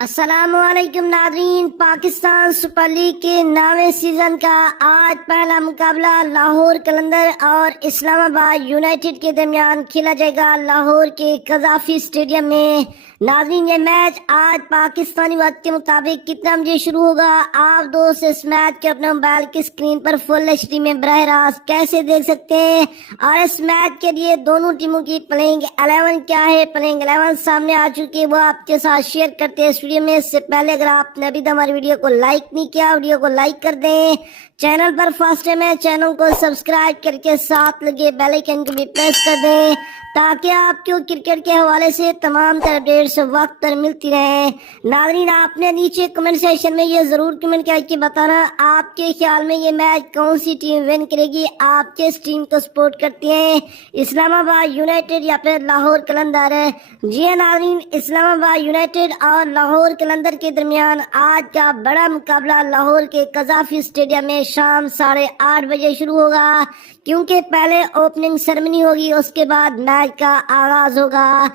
السلام علیکم ناظرین، پاکستان سپر لیگ کے 9ویں سیزن کا آج پہلا مقابلہ لاہور قلندر اور اسلام آباد یونائٹڈ کے درمیان کھیلا جائے گا لاہور کے قذافی اسٹیڈیم میں۔ ناظرین، یہ میچ آج پاکستانی وقت کے مطابق کتنا بجے شروع ہوگا؟ آپ دوست اس میچ کے اپنے موبائل کی اسکرین پر فل ایچ ڈی میں براہ راست کیسے دیکھ سکتے ہیں، اور اس میچ کے لیے دونوں ٹیموں کی پلینگ 11 کیا ہے؟ پلینگ 11 سامنے آ چکی ہے، وہ آپ کے ساتھ شیئر کرتے ہیں ویڈیو میں۔ اس سے پہلے اگر آپ نے ابھی تک ہماری ویڈیو کو لائک نہیں کیا، ویڈیو کو لائک کر دیں۔ چینل پر فرسٹ ٹائم ہے، چینل کو سبسکرائب کر کے ساتھ لگے بیل آئیکن کو بھی پریس کر دیں تاکہ آپ کو کرکٹ کے حوالے سے تمام تر اپڈیٹس وقت پر ملتی رہیں۔ ناظرین، آپ نے نیچے کمنٹ سیکشن میں یہ ضرور کمنٹ کر کے بتانا آپ کے خیال میں یہ میچ کون سی ٹیم ون کرے گی، آپ کس ٹیم کو سپورٹ کرتی ہیں، اسلام آباد یونائٹڈ یا پھر لاہور قلندر؟ جی ہاں ناظرین، اسلام آباد یونائٹڈ اور لاہور قلندر کے درمیان آج کا بڑا مقابلہ لاہور کے قذافی اسٹیڈیم میں شام 8:30 بجے شروع ہوگا، کیونکہ پہلے اوپننگ سرمنی ہوگی، اس کے بعد میچ کا آغاز ہوگا۔